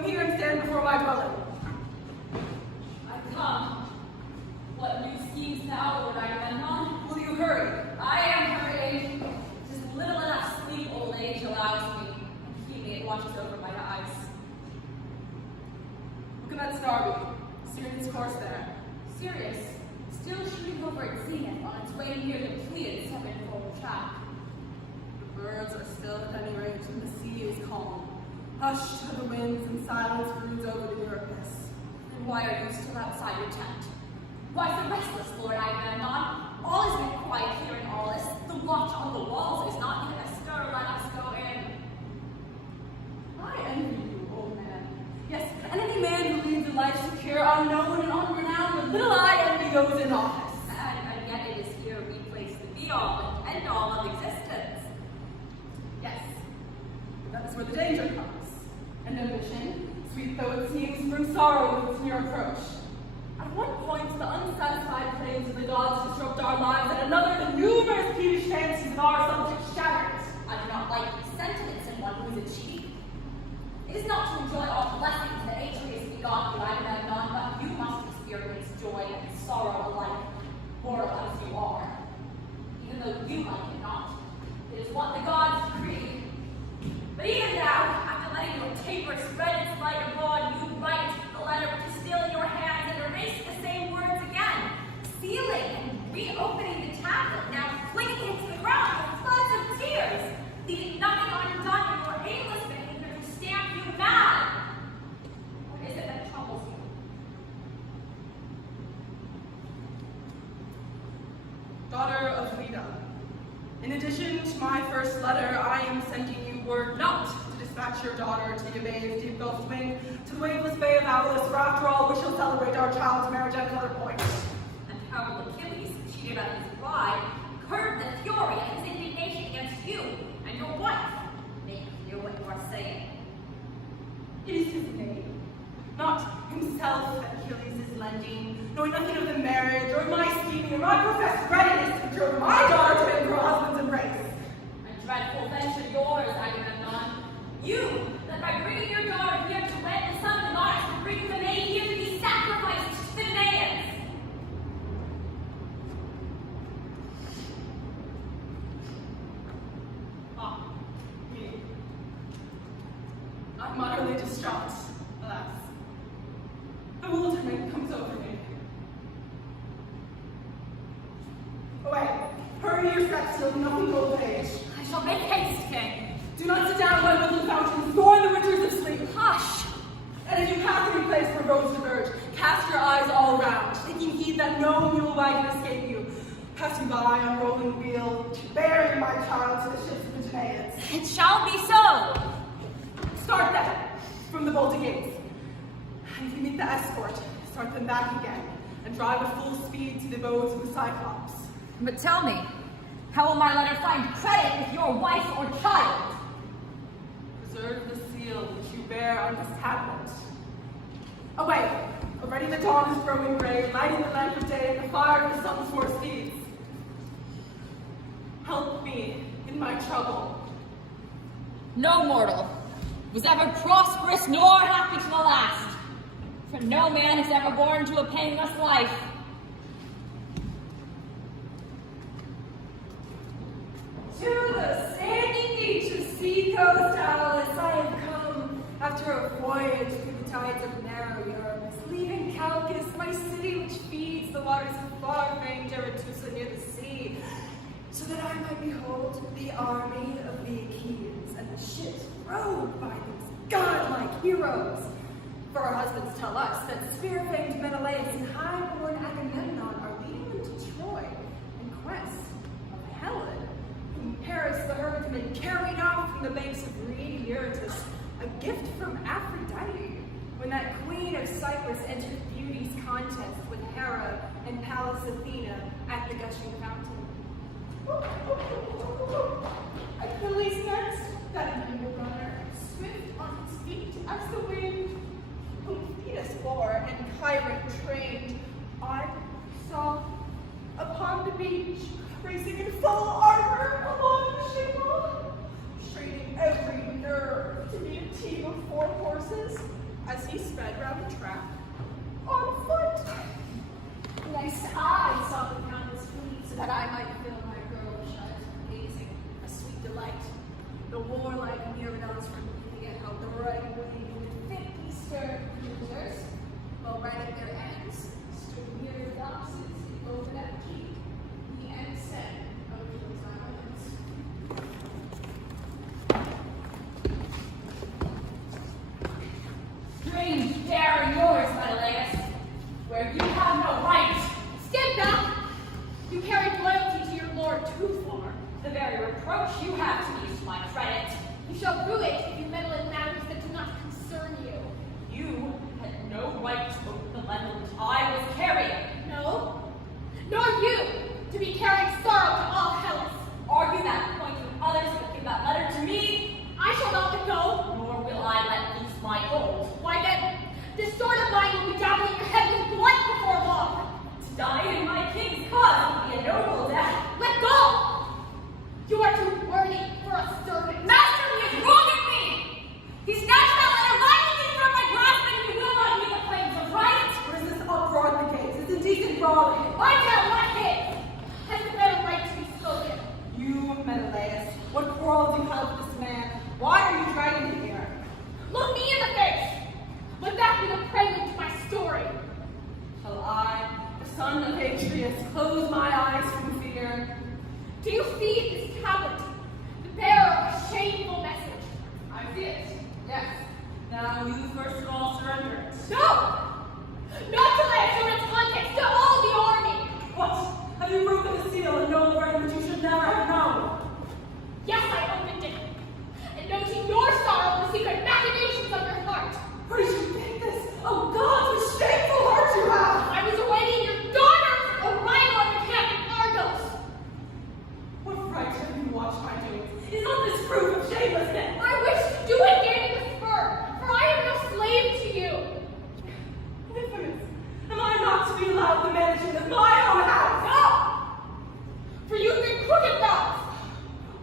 Come here and stand before my dwelling. I come. What new schemes now, Lord Agamemnon? Will you hurry? I am hurrying. Just little enough sleep old age allows me, and keeping it watches over my eyes. Look at that star beam, steering its course there. Sirius, still shooting over its zenith on its way near the Pleiades sevenfold track. The birds are still at any rate, and the sea is calm. Hushed are the winds, and silence broods over the Euripus. And why are you still outside your tent? Why so restless, Lord Agamemnon? All is been quiet here in Aulis. The watch on the walls is not even astir. Let us go in. I envy you, old man. Yes, and any man who leads a life secure, unknown, and unrenowned, but little I envy those in office. And yet it is here we place the be-all and end-all of existence. Yes, that is where the danger comes. And ambition, sweet though it seems, brings sorrow with its near approach. At one point, the unsatisfied claims of the gods disrupt our lives, at another, the numerous peevish fancies of our subjects shatters. I do not like these sentiments in one who is a chief. It is not to enjoy all blessings that Achilles begot you, Agamemnon, but you must experience joy and sorrow alike, mortal as you are. Even though you like it not, it is what the gods decree. But even now, after letting your taper spread its light abroad, you write the letter which is still in your hands and erase the same words again, sealing and reopening the tablet, now flinging it to the ground with floods of tears, leaving nothing undone in your aimless behavior to stamp you mad. What is it that troubles you? Daughter of Leda, in addition to my first letter, I am sending you word not to dispatch your daughter to the Abay's deep Gulf swing to the waveless bay of Aulis, for after all, we shall celebrate our child's marriage at another point. And how will Achilles, cheated on his bride, curb the fury of his indignation against you and your wife? Make clear what you are saying. It is his name, not himself that Achilles is lending, knowing nothing of the marriage, or my scheming, or my professed readiness to betroth my daughter to him for a husband's embrace. A dreadful venture yours, Agamemnon. You, that by bringing your daughter here to wed the son of the goddess, would bring the maid here to be sacrificed to the Naiads. Ah, me. I'm utterly distraught, alas. Bewilderment comes over me. Away, hurry your steps, you'll nothing will page. I shall make haste, King. Do not sit down by woodland fountains, scorn the winters of sleep. Hush! And if you pass any place where roads diverge, cast your eyes all round, taking heed that no mule wagon escape you. Passing by on rolling wheel, bearing my child to the ships of the Danaids. It shall be so. Start then, from the bolted gates. And if you meet the escort, start them back again, and drive at full speed to the abodes of the Cyclops. But tell me, how will my letter find credit with your wife or child? Preserve the seal which you bear on this tablet. Away! Already the dawn is growing gray, lighting the lamp of day and the fire of the sun's four speeds. Help me in my trouble. No mortal was ever prosperous nor happy to the last, for no man is ever born to a painless life. To the standing beach of sea-coast Aulis I have come after a voyage through the tides of narrow Euripus, leaving Calchas, my city which feeds the waters of far-famed Eretusa near the sea, so that I might behold the army of the Achilles and the ships rowed by these godlike heroes. For our husbands tell us that spear-famed Menelaus and high-born Agamemnon are leading them to Troy in quest of Helen, whom Paris the herdsman carried off from the banks of reedy Eurotas, a gift from Aphrodite, when that queen of Cyprus entered beauty's contest with Hera and Pallas Athena at the gushing fountain. Achilles next, that younger brother, swift on his feet as the wind, whom Thetis bore and Chiron trained, I saw upon the beach, racing in full armor along the shingle, straining every nerve to be a team of 4 horses, as he sped round the track on foot. Next I saw the countless fleet, so that I might fill my girlish eyes with gazing, a sweet delight. The warlike Myrmidons from Iphigenia held the right wing with 50 stern cruisers, while right at their ends stood myriad opposites over that keep, the ensign of Achilles' islands. Strange dare yours, Menelaus, where you have no right. Stand back! You carried loyalty to your lord too far. The very reproach you have to me is to my credit. You shall rue it if you meddle in matters that do not concern you. You had no right to open the letter which I was carrying. No, nor you, to be carrying sorrow to all Hellas. Argue that point with others, but give that letter to me. I shall not let go. Nor will I let loose my hold. Why then, this sword of mine will be dabbling your head with blood before long. To die in my king's cause would be a noble death. Let go! You are too worthy for a servant. Master, he is wronging me! He snatched that letter violently from my grasp, and he will not heed the claims of right. Or is this uproar in the gates? It's indecent brawling. I can't let it! Has the better right to be spoken? You, Menelaus, what quarrel do you have with this man? Why are you dragging him here? Look me in the face! Let that be the prelude to my story. Shall I, the son of Atreus, close my eyes from fear? Do you see this tablet, the bearer of a shameful message? I see it. Yes. Now you first of all surrender it. No! Not till I have shown its contents to all the army! What? Have you broken the seal and known word which you should never have known? Yes, I opened it, and noting your sorrow and the secret machinations of your heart. Where did you think this? Oh God, what shameful heart you have! I was awaiting your daughter's arrival at the camp in Argos. What right have you watched my doings? Is not this proof of shamelessness? I wish to do it gaining the spur, for I am no slave to you. Infamous! Am I not to be allowed the management of my own house? No! For you've been crooked thoughts.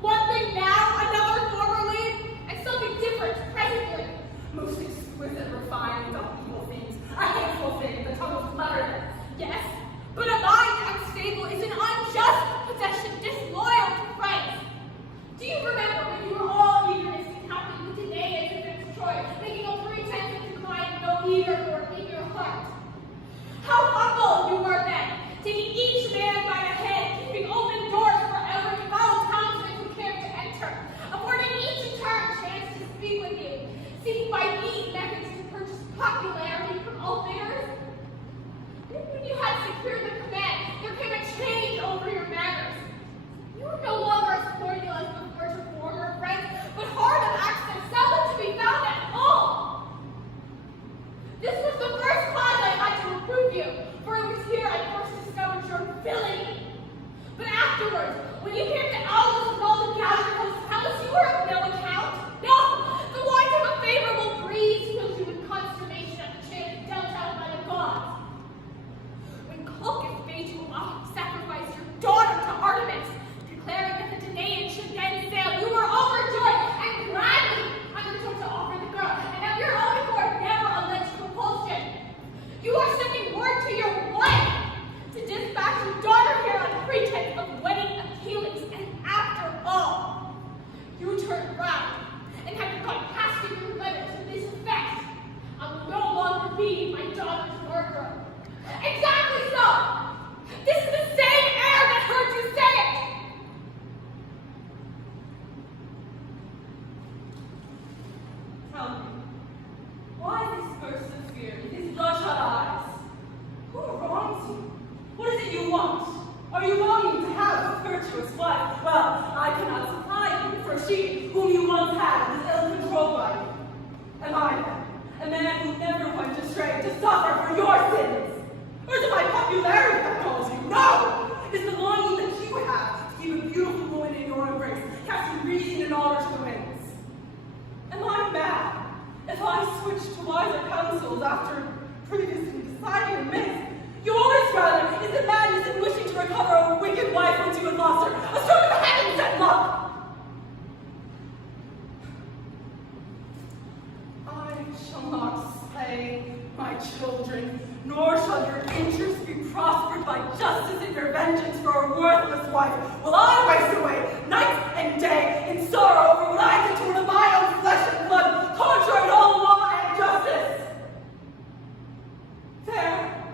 One thing now, another formerly, and something different presently. Most exquisite, refined, of evil things. A hateful thing, the tongue of cleverness. Yes, but a mind unstable is an unjust possession, disloyal to friends. Do you remember when you were all eagerness to happen with Danae and against Troy, making a pretense of decline no eager for in your heart? How humble you were then, taking each man by the hand, keeping open doors for every foul townsman who cared to enter, affording each in turn chance to speak with you, seeking by these methods to purchase popularity from all bidders. When you had secured the command, there came a change over your manners. You were no longer as cordial as before to former friends, but hard of accent, seldom to be found at all. This was the first cause I had to reprove you, for it was here I first discovered your villainy. But afterwards, when you came to Aulis with all the gathered hosts of Hellas, you were of no account. No, the wines of a favorable breeze filled you with consternation at the chance dealt out by the gods. When Calchas bade you sacrifice your daughter to Artemis, declaring that the Danaans should then sail, you were overjoyed and gladly undertook to offer the girl, and of your own accord never alleged compulsion. You are sending word to your wife to dispatch your daughter here on pretense of wedding Achilles, and after all, you turned round and having got past your letter to this effect, I will no longer be my daughter's murderer. Exactly so! This is the same air that heard you say it! Tell me, why this burst of fear with these bloodshot eyes? Who wrongs you? What is it you want? Are you longing to have a virtuous wife? Well, I cannot supply you, for she whom you once had is ill controlled by you. Am I then, a man who never went astray to suffer for your sins? Or is it my popularity that calls you? No! It's the longing that you have to keep a beautiful woman in your embrace, casting reason and honor to the winds. Am I mad if I switch to wiser counsels after previously deciding amiss? Yours, rather, is the madness in wishing to recover a wicked wife once you have lost her, a stroke of the heavens and luck. I shall not slay my children, nor shall your interests be prospered by justice in your vengeance for a worthless wife, while I waste away night and day in sorrow over what I did to one of my own flesh and blood, contrary to all law and justice. There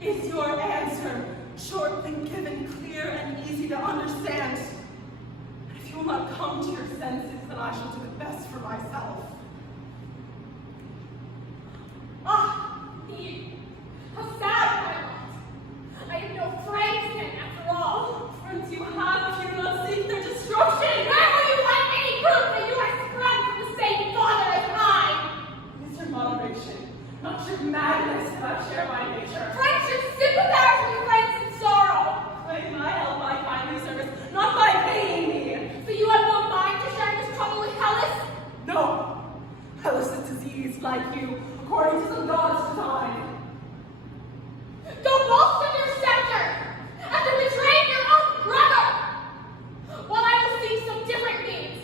is your answer, short and given, clear and easy to understand. And if you will not come to your senses, then I shall do the best for myself. Ah, Eve, how sad my lot. I have no friends then, after all. Friends you have if you do not seek their destruction. Where will you find any proof that you are sprung from the same father as I? It is your moderation, not your madness, that share my nature. Friends should sympathize with friends in sorrow. Claim my help by kindly service, not by paying me. So you have no mind to share this trouble with Hellas? No, Hellas is diseased like you, according to some god's design. Don't boast of your scepter after betraying your own brother, while I will seek some different means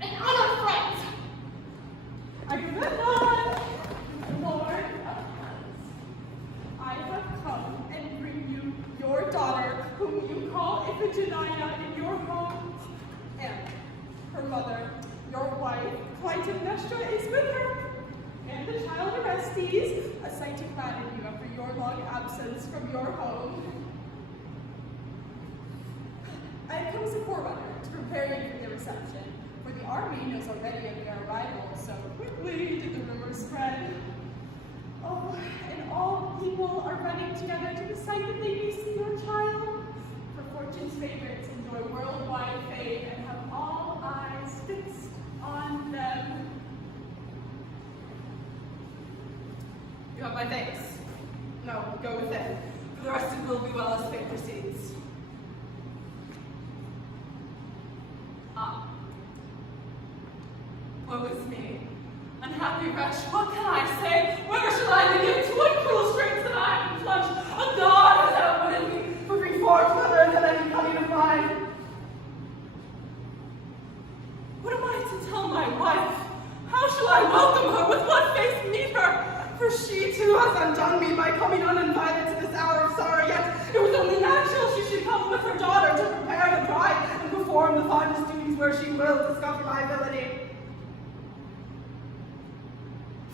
and other friends. Agamemnon, Lord of Hellas, I have come and bring you your daughter, whom you call Iphigenia, in your home, and her mother, your wife, Clytemnestra, is with her. And the child Orestes, a sight to gladden you after your long absence from your home. I have come as a forerunner to prepare you for the reception, for the army knows already of your arrival, so quickly did the rumor spread. Oh, and all people are running together to the sight that they may see your child. For fortune's favorites enjoy worldwide fame and have all eyes fixed on them. You have my thanks. No, go with it. For the rest it will be well as fate proceeds. Ah. Woe is me. Unhappy wretch, what can I say? Where shall I begin? To what cruel straits that I am plunged? A God has outwitted me, for reformed whether than any cunning of mine. What am I to tell my wife? How shall I welcome her? With what face meet her? For she too has undone me by coming uninvited to this hour of sorrow, yet it was only natural she should come with her daughter to prepare the bride and perform the fondest duties where she will discover my ability.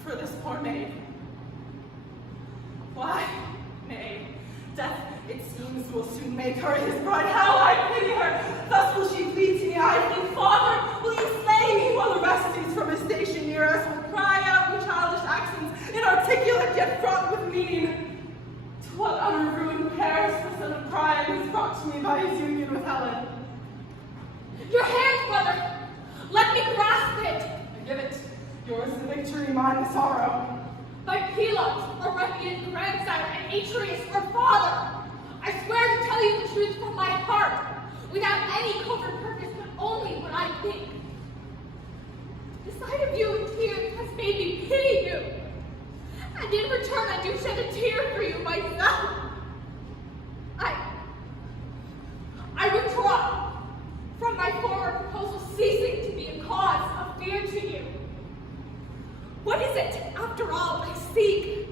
For this poor maid. Why, nay, death, it seems, will soon make her his bride. How I pity her! Thus will she plead to me, I think, Father, will you slay me? While Orestes from his station near us will cry out in childish accents, inarticulate yet fraught with meaning. To what utter ruin Paris, the son of Priam, is brought to me by his union with Helen. Your hand, brother! Let me grasp it! I give it. Yours the victory, mine the sorrow. By Pelops, a ruffian grandsire, and Atreus, her father! I swear to tell you the truth from my heart, without any covert purpose, but only what I think. The sight of you in tears has made me pity you, and in return I do shed a tear for you myself. I withdraw from my former proposal, ceasing to be a cause of fear to you. What is it, after all, I seek?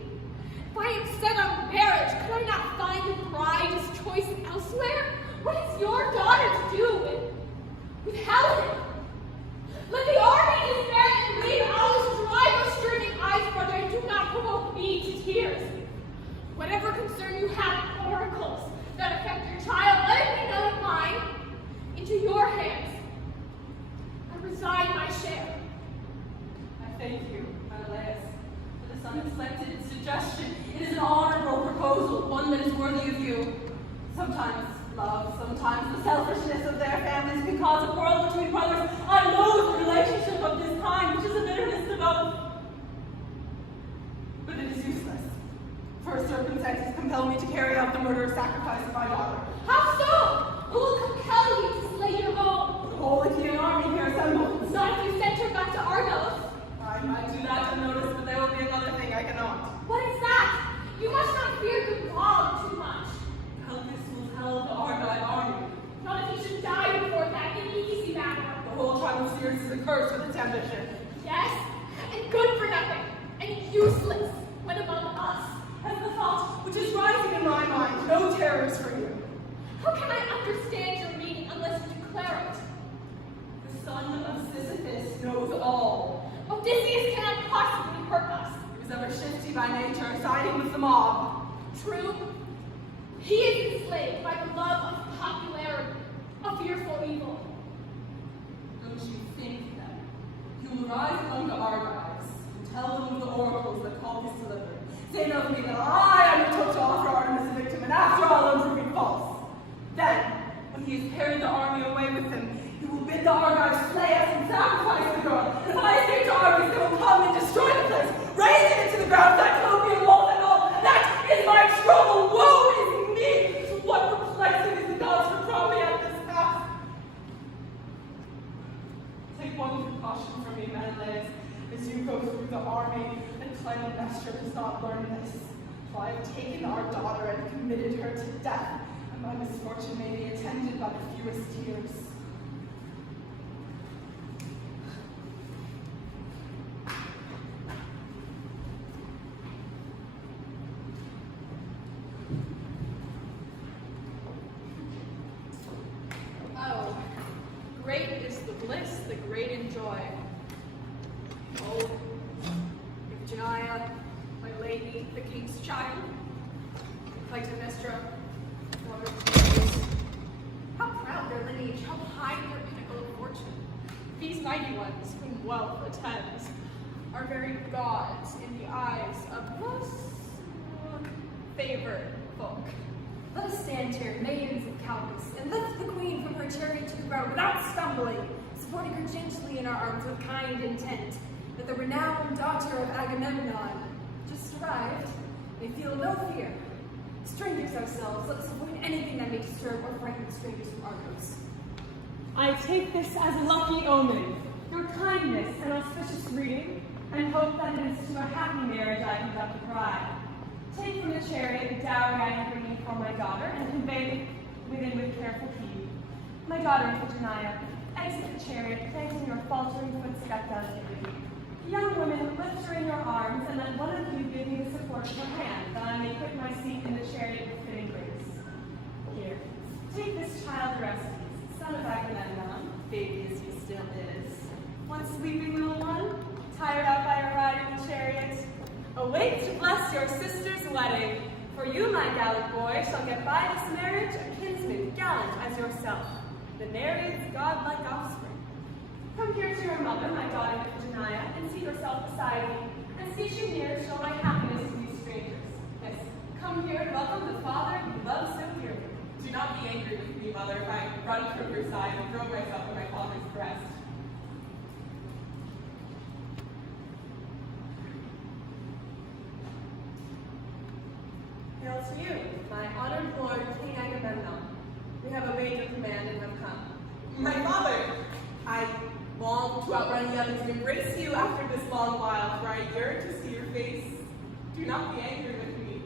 If I am set on marriage, could I not find a bride's choice elsewhere? What is your daughter to do with Helen? Let the army disband and leave Aulis dry your streaming eyes, brother, and do not provoke me to tears. Whatever concern you have, oracles that affect your child, let it be none of mine. Into your hands, I resign my share. I thank you, Menelaus, for this unexpected suggestion. It is an honorable proposal, one that is worthy of you. Sometimes love, sometimes the selfishness of their families can cause a quarrel between brothers. I loathe a relationship of this kind, which is a bitterness to both. But it is useless, for circumstances compel me to carry out the murderous sacrifice of my daughter. How so? Who will compel you to slay your own? The whole Achaean army here assembled. Not if you sent her back to Argos. I might do that unnoticed, but there will be another thing I cannot. What is that? You must not fear the wrong too much. Hellas will tell the Argive army. Not if you should die before that, an easy matter. The whole tribe of Sirius is a curse with its ambition. Yes, and good for nothing. terrors for you. How can I understand your meaning unless you declare it? The son of Sisyphus knows all. Odysseus cannot possibly hurt us. He was ever shifty by nature, siding with the mob. True. He is enslaved by the love of popularity, a fearful evil. Don't you think, then, he will rise among the Argives and tell them the oracles that Calchas delivered, saying of me that I undertook to offer Artemis a victim, and after all I'm proving false. Then, when he has carried the army away with him, he will bid the Argives slay us and sacrifice the girl. And if I escape to Argos, they will come and destroy the place, razing it to the ground, cyclopean walls and all. That is my trouble. Woe is me! To what perplexities the gods have brought me at this pass. Take one precaution from me, Menelaus, as you go through the army, and Clytemnestra does not learn this. For I have taken our daughter and committed her to death, and my misfortune may be attended by the fewest tears. Oh, great is the bliss, the great enjoy. Oh, Iphigenia, my lady, the king's child, Clytemnestra, daughter of Achilles. How proud their lineage, how high their pinnacle of fortune. These mighty ones, whom wealth attends, are very gods in the eyes of us favored folk. Let us stand here, maidens of Calchas, and lift the queen from her chariot to the ground without stumbling, supporting her gently in our arms with kind intent, that the renowned daughter of Agamemnon, just arrived, may feel no fear. Strangers ourselves, let us avoid anything that may disturb or frighten the strangers from Argos. I take this as a lucky omen, your kindness and auspicious greeting, and hope that it is to a happy marriage I conduct the bride. Take from the chariot the dowry I am bringing for my daughter, and convey within with careful heed. My daughter Iphigenia, exit the chariot, planting your faltering footstep delicately. Young women, lift her in your arms, and let one of you give me the support of her hand, that I may quit my seat in the chariot with fitting grace. Here, take this child Orestes, son of Agamemnon, baby as he still is. One sleeping little one, tired out by a ride in the chariot. Await to bless your sister's wedding, for you, my gallant boy, shall get by this marriage a kinsman gallant as yourself, the Nereid's godlike offspring. Come here to your mother, my daughter Iphigenia, and seat yourself beside me, and station near show my happiness to these strangers. Yes, come here and welcome the father you love so dearly. Do not be angry with me, mother, if I run from your side and throw myself on my father's breast. Hail to you, my honored lord, King Agamemnon. We have obeyed your command and have come. My father! I long to outrun you and to embrace you after this long while, for I yearn to see your face. Do not be angry with me.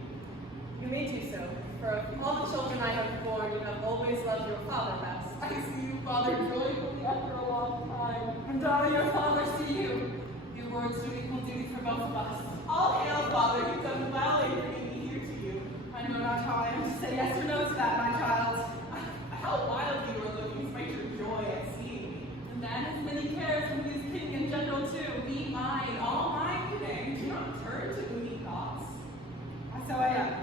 You may do so, for of all the children I have borne, you have always loved your father best. I see you, father, joyfully after a long time. And I, your father, see you. Your words do equal duty for both of us. All hail, father, you've done well in bringing me here to you. I know not how I am to say yes or no to that, my child. How wildly you are looking, despite your joy at seeing me. And then, as many cares from his king and general too, be mine, all mine today. Do not turn to gloomy thoughts. So I am.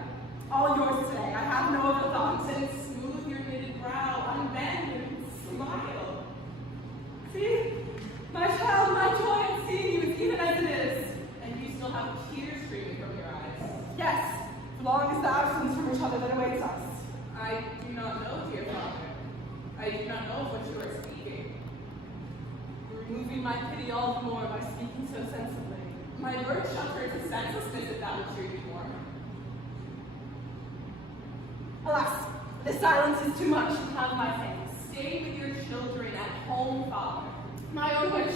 All yours today. I have no other thoughts. And smooth your knitted brow, unbend and smile. See, my child, my joy at seeing you is even as it is. And you still have tears streaming from your eyes. Yes, as long as the absence from each other that awaits us. I do not know, dear father. I do not know of what you are speaking. You're removing my pity all the more by speaking so sensibly. My words shall turn to senselessness if that would cheer you more. Alas, this silence is too much. Have my thanks. Stay with your children at home, father. My own wish,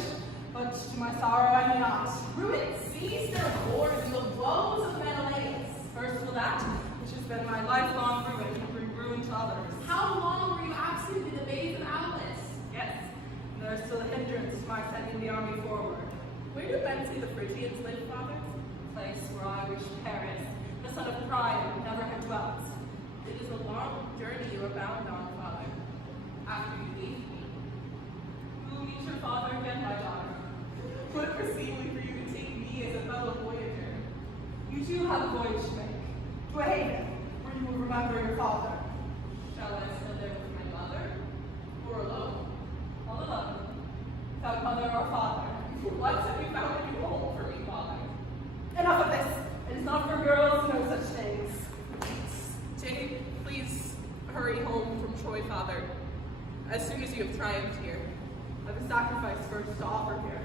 but to my sorrow I may not. Ruin seized their wars and the woes of Menelaus. First will that, which has been my lifelong ruin, bring ruin to others. How long were you absent in the bays of Aulis? Yes, and there is still a hindrance to my sending the army forward. Where do men say the Phrygians live, father? Place where I wish Paris, the son of Priam, never had dwelt. It is a have a voyage to make. To a haven, where you will remember your father. Shall I still live with my mother? Or alone? All alone. Without mother or father. What have you found a new home for me, father? Enough of this. It is not for girls to know such things. Jane, please hurry home from Troy, father, as soon as you have triumphed here. I have a sacrifice first to offer here.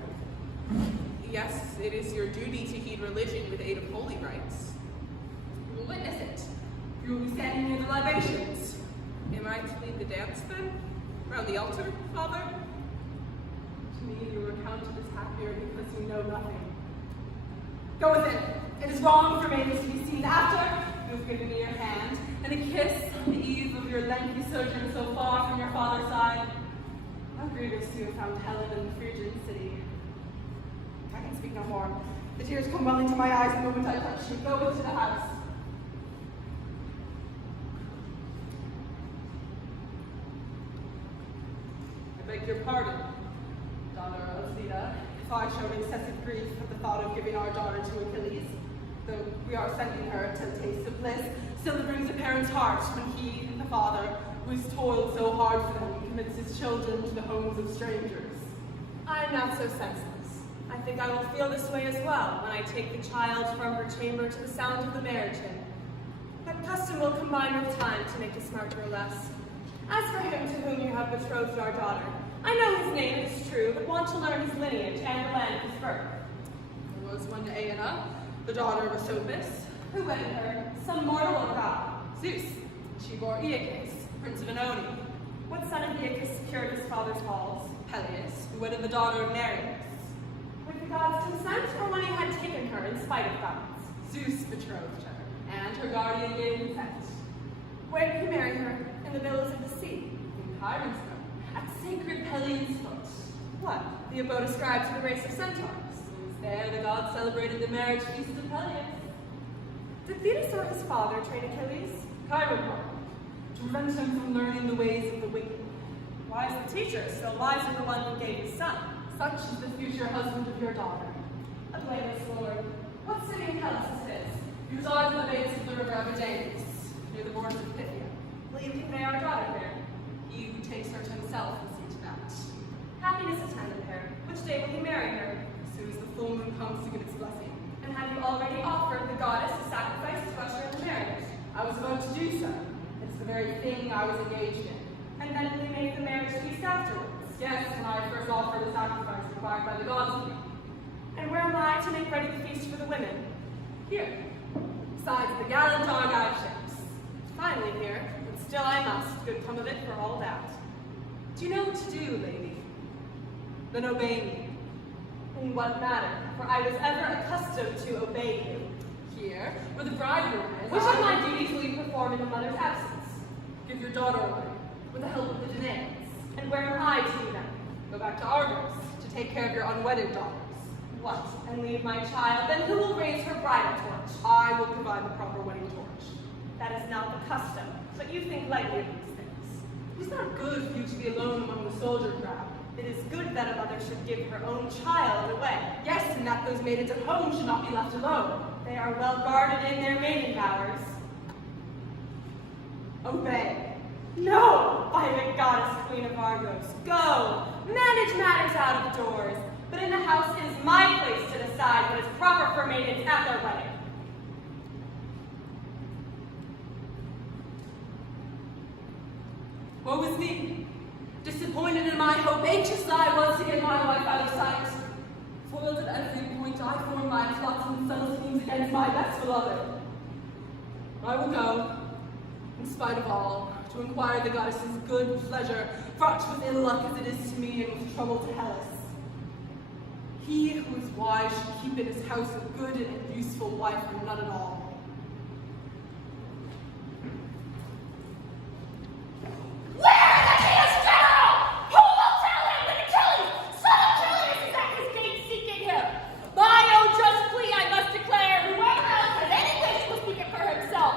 Yes, it is your duty to heed religion with aid of holy rites. You will witness it. You will be standing near the libations. Am I to lead the dance, then? Round the altar, father? To me, you are counted as happier because you know nothing. Go within. It is wrong for maidens to be seen after you have given me your hand and a kiss on the eve of your lengthy sojourn so far from your father's side. How grievous you have found Helen in the Phrygian city. I can speak no more. The tears come welling to my eyes the moment I touch you. Go into the house. I beg your pardon, daughter of Leda, if I showed excessive grief at the thought of giving our daughter to Achilles. Though we are sending her to the taste of bliss, still it brings a parent's heart when he, the father, who has toiled so hard for them, commits his children to the homes of strangers. I am not so senseless. I think I will feel this way as well when I take the child from her chamber to the sound of the marriage hymn. But custom will combine with time to make us smarter or less. As for him to whom you have betrothed our daughter, I know his name is true, but want to learn his lineage and the land of his birth. There was one Aena, the daughter of Asopus. Who wedded her? Some mortal or god? Zeus. She bore Aeacus, prince of Ennone. What son of Aeacus secured his father's halls? Peleus, who wedded the daughter of Nereus. With the gods' consent, or when he had taken her in spite of gods? Zeus betrothed her, and her guardian gave consent. Where did he marry her? In the billows of the sea? In Chiron's home, at sacred Pelias' foot. What? The abode ascribed to the race of centaurs? It was there the gods celebrated the marriage feast of Peleus. Did Thetis or his father train Achilles? Chiron harmed, to prevent him from learning the ways of the wicked. Wise the teacher, so wise is the one who gave his son. Such is the future husband of your daughter. A blameless lord. What city in Hellas is his? He resides on the banks of the river Agamemnon, near the borders of Pythia. Will you convey our daughter there? He who takes her to himself will see to that. Happiness attend the pair. Which day will he marry her? As soon as the full moon comes to give its blessing. And have you already offered the goddess a sacrifice to usher in the marriage? I was about to do so. It's the very thing I was engaged in. And then will you make the marriage feast afterwards? Yes, when I first offered the sacrifice required by the gods of me. And where am I to make ready the feast for the women? Here. Besides the gallant Argive ships. Finally here, but still I must, good come of it for all that. Do you know what to do, lady? Then obey me. In what matter? For I was ever accustomed to obey you. Here, where the bridegroom is, Which of my duties will you perform in the mother's absence? give your daughter away, with the help of the Danaans. And where am I to do that? Go back to Argos, to take care of your unwedded daughters. What? And leave my child? Then who will raise her bridal torch? I will provide the proper wedding torch. That is not the custom, but you think lightly of these things. It is not good for you to be alone among the soldier crowd. It is good that a mother should give her own child away. Yes, and that those maidens at home should not be left alone. They are well guarded in their maiden bowers. Obey. No, by the goddess queen of Argos, go! Manage matters out of doors, but in the house it is my place to decide what is proper for maidens at their wedding. Woe is me! Disappointed in my hope, anxious I was to get my wife out of sight. Foiled at every point, I formed my plots and subtle schemes against my best beloved. I will go, in spite of all, to inquire the goddess's good pleasure, fraught with ill luck as it is to me and with trouble to Hellas. He who is wise should keep in his house a good and useful wife, and none at all. Where is Achilles' general? Who will tell him that Achilles, son of Peleus, is at his gate seeking him? My own just plea I must declare, whoever else has any wish will speak it for himself.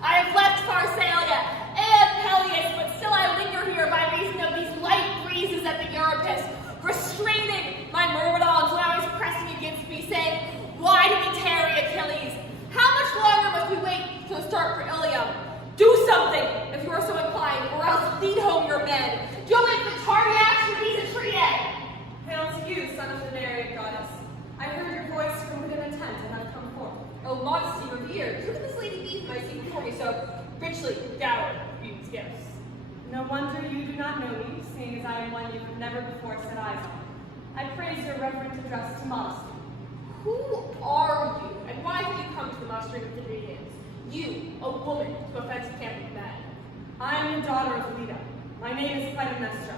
I have left Pharsalia and Peleus, but still I linger here by reason of these light breezes at the Euripus, restraining my myrmidons when I was pressing against me, saying, why do we tarry, Achilles? How much so richly dowered with beauty's gifts. No wonder you do not know me, seeing as I am one you have never before set eyes on. I praise your reverent address to modesty. Who are you, and why have you come to the mustering of the Athenians? You, a woman, to a fenced camp of men. I am the daughter of Leda. My name is Clytemnestra,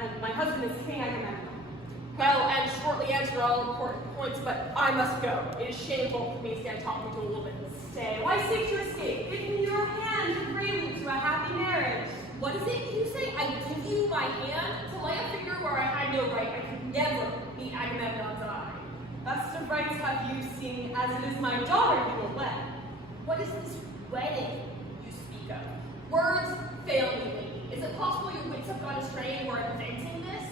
and my husband is King Agamemnon. Well, and shortly answer all important points, but I must go. It is shameful for me to stand talking to a woman. Stay. Why seek to escape? Give me your hand and prelude to a happy marriage. What is it you say? I give you my hand to lay a finger where I had no right. I could never meet Agamemnon's eye. Best of rights have you, seeing as it is my daughter you will wed. What is this wedding you speak of? Words fail me, lady. Is it possible your wits have gone astray and were inventing this?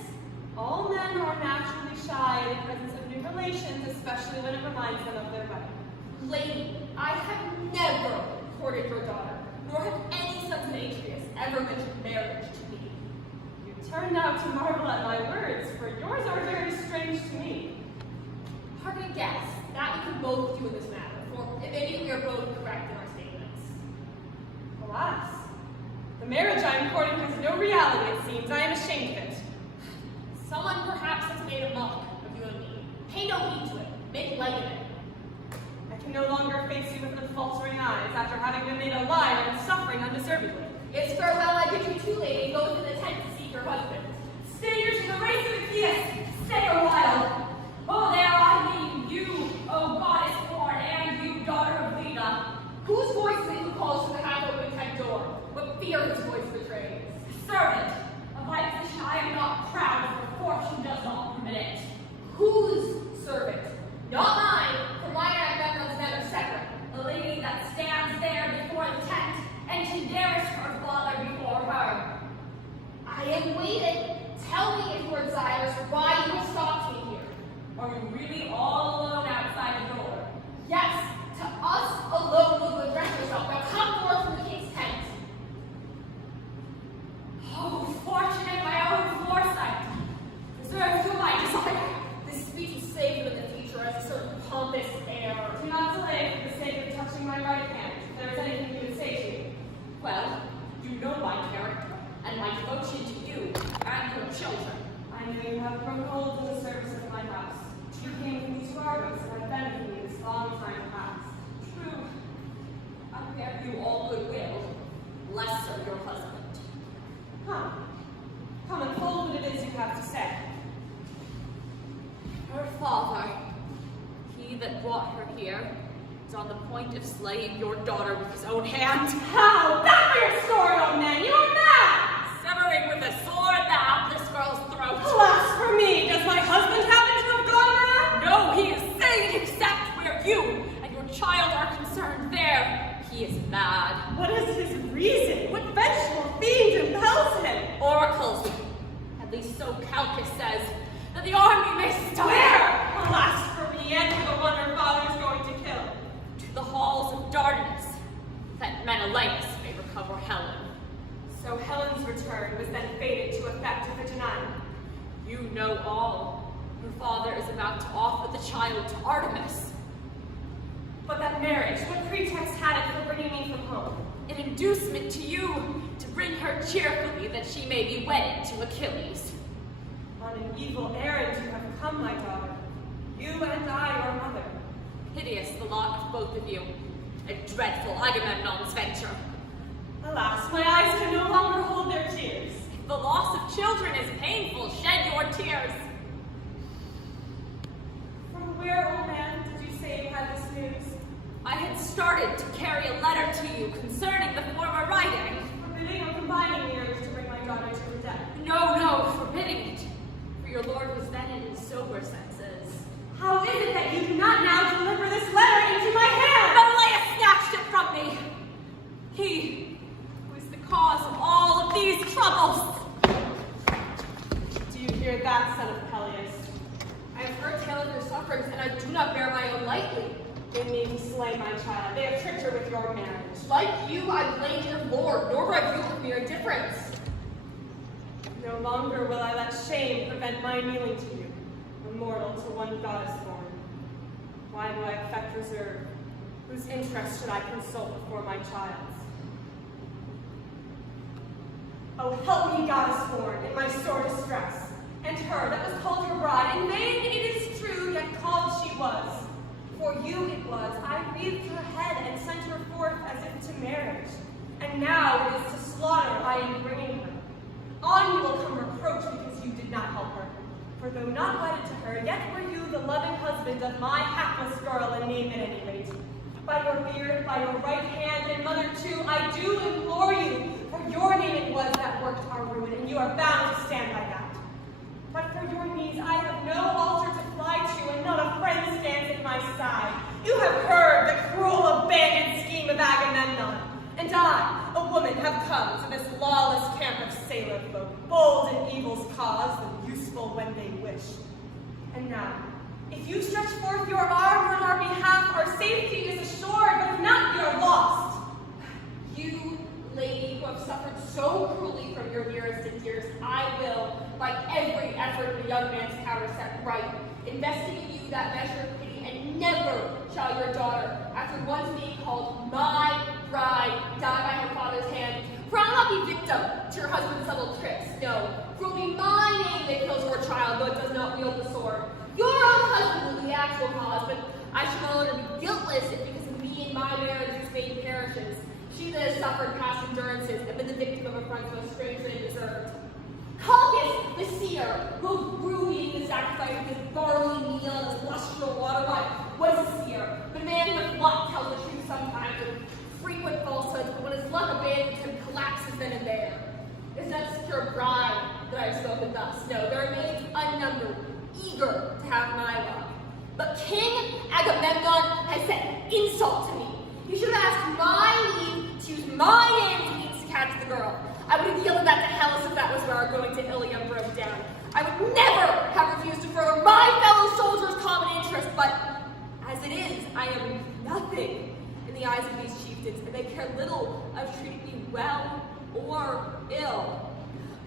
All men are naturally shy in the presence of new relations, especially when it reminds them of their wedding. Lady, I have never courted your daughter, nor have any sons of Atreus ever mentioned marriage to me. You turned out to marvel at my words, for yours are very strange to me. Hard to guess that we can both do in this matter, for it may be we are both correct in our statements. Alas, the marriage I am courting has no reality, it seems. I am ashamed of it. Someone perhaps has made a mock of you and me. Pay no heed to it. Make light of it. I can no longer face you with faltering eyes after having been made a liar and suffering undeservedly. It's farewell I bid you to, lady. Go to the tent to seek your husband. Stayers in the race of Achilles, stay a while. Oh, there I mean you, O goddess born, and you, daughter of Leda. Whose voice is it who calls to the half-open tent door? What fear his voice betrays? Servant, of my position I am not proud, for fortune does not permit it. Whose servant? Not mine, for mine Agamemnon's men are separate. A lady that stands there before the tent, and she dares her father before her. I am waiting. Tell me, if your desires, why you have stopped me here. Are you really all alone outside the door? Yes, to us alone will you address yourself. Now come forth from the king's tent. Oh, fortunate my own foresight. Reserve to my desire. This speech will save you in the future as a certain pompous air. Do not delay for the sake of touching my right hand, if there is anything you would say to me. Well, you know my character, and my devotion to you and your children. I know you have grown old in the service of my house. You came with me to Argos, and have been with me this long time past. True. I bear you all goodwill, less so your husband. Come and hold what it is you have to say. Her father, he that brought her here, is on the point of slaying your daughter with his own hand. How? Back for your sword, old man! You are mad! Severing with a sword now this girl's throat. Alas for me! Does my husband happen to have gone mad? No, he is sane except where you and your child are concerned. There, he is mad. What is his reason? What vengeful fiend impels him? Oracles, at least so Calchas says, that the army may stop. Where? Alas for me, and for the one her father is going to kill. To the halls of Dardanus, that Menelaus may recover Helen. So Helen's return was then fated to effect Iphigenia. You know all. Her father is about to offer the child to Artemis. But that marriage, what pretext had it for bringing me from home? An inducement to you to bring her cheerfully that she may be wedded to Achilles. On an evil errand you have come, my daughter. You and I, your mother. Hideous the lot of both of you. A dreadful Agamemnon's venture. Alas, my eyes can no longer hold their tears. If the loss of children is painful, shed your tears. From where, old man, did you say you had this news? I had started to carry a letter to you concerning the former writing. Forbidding or combining the urge to bring my daughter to her death. No, forbidding it. For your lord was then in his sober senses. How is it that you do not now deliver this letter into my hand? Menelaus snatched it from me. He who is the cause of all of these troubles. Do you hear that, son of Peleus? I have heard tale of your sufferings, and I do not bear my own lightly. They made me slay my child. They have tricked her with your marriage. Like you, I blame your lord, nor have you with mere indifference. No longer will I let shame prevent my kneeling to you, immortal to one goddess born. Why do I affect reserve? Whose interest should I consult before my child's? Oh, help me, goddess born, in my sore distress, and her that was called your bride. In vain it is true, yet called she was. For you it was, I wreathed her head and sent her forth as if to marriage. And now it is to slaughter I am bringing her. On you will come reproach because you did not help her. For though not wedded to her, yet were you the loving husband of my hapless girl in name at any rate. By your beard, by your right hand, and mother too, I do implore you, for your name it was that worked our ruin, and you are bound to stand by that. But for your needs I have no altar to fly to, and not a friend stands at my side. You have heard the cruel, abandoned scheme of Agamemnon, and I, a woman, have come to this lawless camp of sailor folk, bold in evil's cause, and useful when they wish. And now, if you stretch forth your arm on our behalf, our safety is assured, but if not, we are lost. You, lady, who have suffered so cruelly from your nearest and dearest, I will, by every effort of a young man's power, set right, investing in you that measure of pity, and never shall your daughter, after once being called my bride, die by her father's hand. For I will not be victim to your husband's subtle tricks. No, for it will be my name that kills your child, though it does not wield the sword. Your own husband will be the actual cause, but I shall no longer be guiltless if because of me and my marriage this maid perishes. She that has suffered past endurances and been the victim of affronts most strange than deserved. Calchas, the seer, who grew eating the sacrifice of his barley meal and his lustral water wine, was a seer, but a man with luck tells the truth sometimes with frequent falsehoods, but when his luck abandons him, collapses then and there. It is not secure bride that I have spoken thus. No, there remains unnumbered, eager to have my love. But King Agamemnon has said insult to me. You should have asked my leave to use my name to catch the girl. I would have yielded that to Hellas if that was where our going to Ilium broke down. I would never have refused to further my fellow soldiers' common interest, but as it is, I am nothing in the eyes of these chieftains, and they care little of treating me well or ill.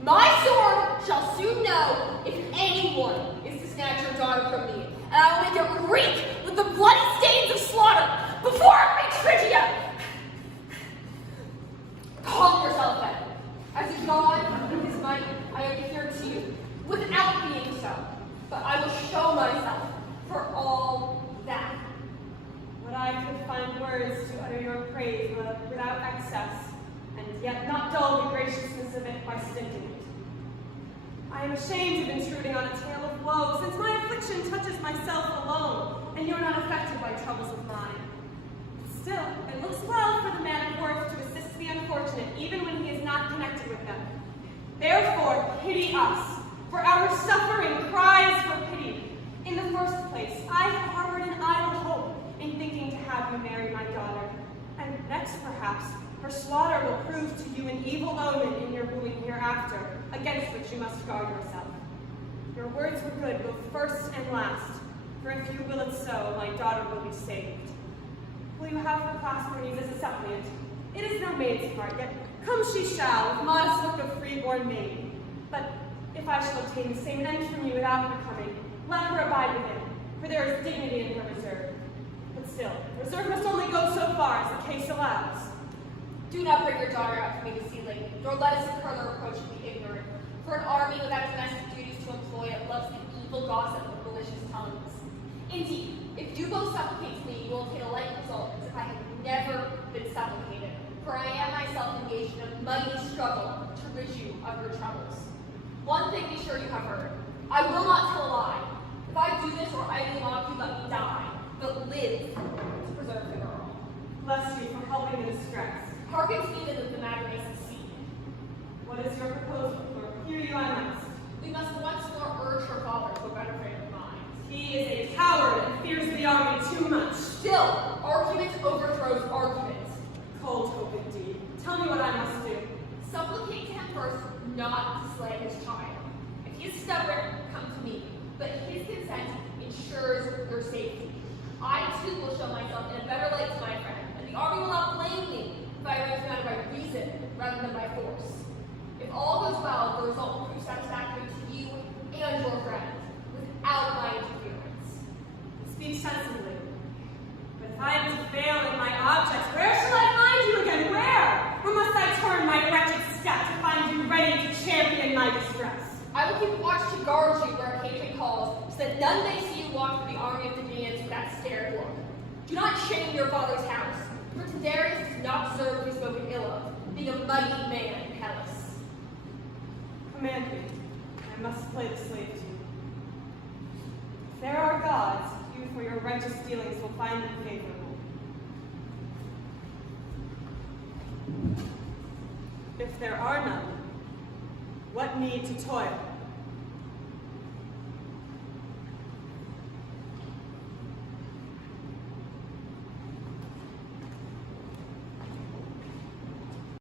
My sword shall soon know if anyone is to snatch your daughter from me, and I will make it reek with the bloody stains of slaughter before I reach Phrygia. Call yourself then. As a god with his might, I am here to you, without being so. But I will show myself for all that. Would I could find words to utter your praise without excess, and yet not dull the graciousness of it by stinting it. I am ashamed of intruding on a tale of woe, since my affliction touches myself alone, and you are not affected by troubles of mine. Still, it looks well for the man of worth to assist the unfortunate, even when he is not connected with them. Therefore, pity us, for our suffering cries for pity. In the first place, I have harbored an idle hope in thinking to have you marry my daughter, and next, perhaps, her slaughter will prove to you an evil omen in your wooing hereafter, against which you must guard yourself. Your words were good, both first and last, for if you will it so, my daughter will be saved. Will you have her clasp her knees as a suppliant? It is no maid's part, yet come she shall, with modest look of freeborn maid. But if I shall obtain the same end from you without her coming, let her abide within, for there is dignity in her reserve. But still, reserve must only go so far as the case allows. Do not bring your daughter out to me this evening, nor let us incur the reproach of the ignorant. For an army without domestic duties to employ it loves the evil gossip of malicious tongues. Indeed, if you both supplicate to me, you will obtain a like result as if I had never been supplicated. For I am myself engaged in a mighty struggle to rid you of your troubles. One thing be sure you have heard. I will not tell a lie. If I do this or I belong to you, let me die, but live to preserve the girl. Bless you for helping the distress. Hearken to me that the matter may succeed. What is your proposal? For hear you I must. We must once more urge her father to a better frame of mind. He is a coward and fears the army too much. Still, argument overthrows argument. Cold hope indeed. Tell me what I must do. Supplicate to him first not to slay his child. If he is stubborn, come to me, but his consent ensures your safety. I too will show myself in a better light to my friend, and the army will not blame me if I raise matter by reason rather than by force. If all goes well, the result will prove satisfactory to you and your friend, without my interference. Speak sensibly. But if I am to fail in objects. Where shall I find you again? Where must I turn my wretched step to find you ready to champion my distress? I will keep watch to guard you where occasion calls, so that none may see you walk through the army of the Athenians with that scared look. Do not shame your father's house, for Tyndareus does not deserve to be spoken ill of, being a mighty man in Hellas. Command me. I must play the slave to you. If there are gods, you for your righteous dealings will find them favorable. If there are none, what need to toil?